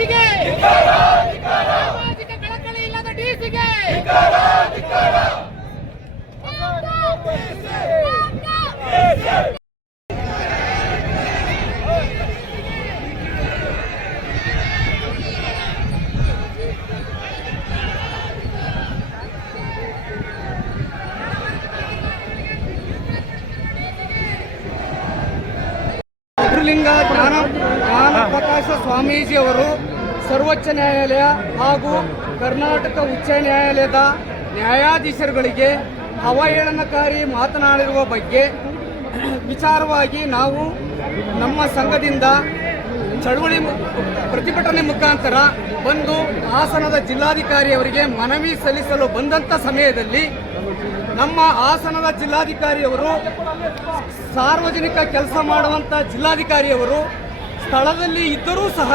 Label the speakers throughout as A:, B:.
A: ಡಿಸಿಗೆ. ಸಾಮಾಜಿಕ ಕಳಕಳಿ ಇಲ್ಲದ ಡಿಸಿಗೆ.
B: ಗುರುಲಿಂಗ ಜ್ಞಾನ ಜ್ಞಾನ ಪ್ರಕಾಶ ಸ್ವಾಮೀಜಿಯವರು ಸರ್ವೋಚ್ಚ ನ್ಯಾಯಾಲಯ ಹಾಗೂ ಕರ್ನಾಟಕ ಉಚ್ಚ ನ್ಯಾಯಾಲಯದ ನ್ಯಾಯಾಧೀಶರುಗಳಿಗೆ ಅವಹೇಳನಕಾರಿ ಮಾತನಾಡಿರುವ ಬಗ್ಗೆ ವಿಚಾರವಾಗಿ ನಾವು ನಮ್ಮ ಸಂಘದಿಂದ ಚಳುವಳಿ ಪ್ರತಿಭಟನೆ ಮುಖಾಂತರ ಬಂದು ಹಾಸನದ ಜಿಲ್ಲಾಧಿಕಾರಿ ಅವರಿಗೆ ಮನವಿ ಸಲ್ಲಿಸಲು ಬಂದಂಥ ಸಮಯದಲ್ಲಿ ನಮ್ಮ ಹಾಸನದ ಜಿಲ್ಲಾಧಿಕಾರಿಯವರು ಸಾರ್ವಜನಿಕ ಕೆಲಸ ಮಾಡುವಂಥ ಜಿಲ್ಲಾಧಿಕಾರಿಯವರು ಸ್ಥಳದಲ್ಲಿ ಇದ್ದರೂ ಸಹ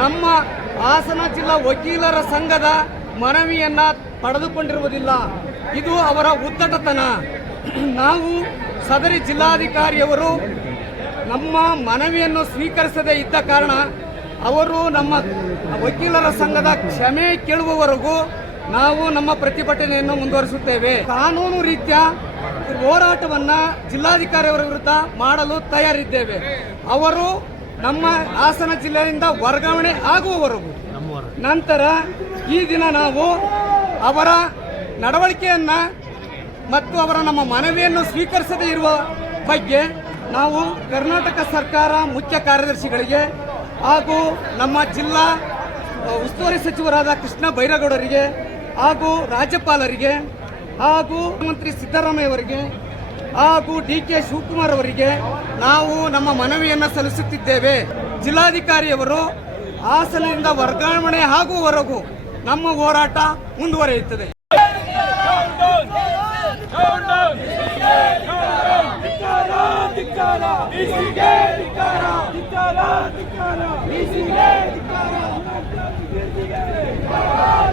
B: ನಮ್ಮ ಹಾಸನ ಜಿಲ್ಲಾ ವಕೀಲರ ಸಂಘದ ಮನವಿಯನ್ನು ಪಡೆದುಕೊಂಡಿರುವುದಿಲ್ಲ. ಇದು ಅವರ ಉದ್ದಟತನ. ನಾವು ಸದರಿ ಜಿಲ್ಲಾಧಿಕಾರಿಯವರು ನಮ್ಮ ಮನವಿಯನ್ನು ಸ್ವೀಕರಿಸದೇ ಇದ್ದ ಕಾರಣ ಅವರು ನಮ್ಮ ವಕೀಲರ ಸಂಘದ ಕ್ಷಮೆ ಕೇಳುವವರೆಗೂ ನಾವು ನಮ್ಮ ಪ್ರತಿಭಟನೆಯನ್ನು ಮುಂದುವರಿಸುತ್ತೇವೆ. ಕಾನೂನು ರೀತಿಯ ಹೋರಾಟವನ್ನ ಜಿಲ್ಲಾಧಿಕಾರಿಯವರ ವಿರುದ್ಧ ಮಾಡಲು ತಯಾರಿದ್ದೇವೆ. ಅವರು ನಮ್ಮ ಹಾಸನ ಜಿಲ್ಲೆಯಿಂದ ವರ್ಗಾವಣೆ ಆಗುವವರೆಗೂ. ನಂತರ ಈ ದಿನ ನಾವು ಅವರ ನಡವಳಿಕೆಯನ್ನ ಮತ್ತು ಅವರ ನಮ್ಮ ಮನವಿಯನ್ನು ಸ್ವೀಕರಿಸದೇ ಇರುವ ಬಗ್ಗೆ ನಾವು ಕರ್ನಾಟಕ ಸರ್ಕಾರ ಮುಖ್ಯ ಕಾರ್ಯದರ್ಶಿಗಳಿಗೆ ಹಾಗೂ ನಮ್ಮ ಜಿಲ್ಲಾ ಉಸ್ತುವಾರಿ ಸಚಿವರಾದ ಕೃಷ್ಣ ಬೈರೇಗೌಡರಿಗೆ ಹಾಗೂ ರಾಜ್ಯಪಾಲರಿಗೆ ಹಾಗೂ ಮುಖ್ಯಮಂತ್ರಿ ಸಿದ್ದರಾಮಯ್ಯವರಿಗೆ ಹಾಗೂ ಡಿ ಕೆ ಶಿವಕುಮಾರ್ ಅವರಿಗೆ ನಾವು ನಮ್ಮ ಮನವಿಯನ್ನು ಸಲ್ಲಿಸುತ್ತಿದ್ದೇವೆ. ಜಿಲ್ಲಾಧಿಕಾರಿಯವರು ಹಾಸನದಿಂದ ವರ್ಗಾವಣೆ ಆಗುವವರೆಗೂ ನಮ್ಮ ಹೋರಾಟ ಮುಂದುವರಿಯುತ್ತದೆ.
C: ಧಿಕ್ಕಾರ জিন্দাবাদ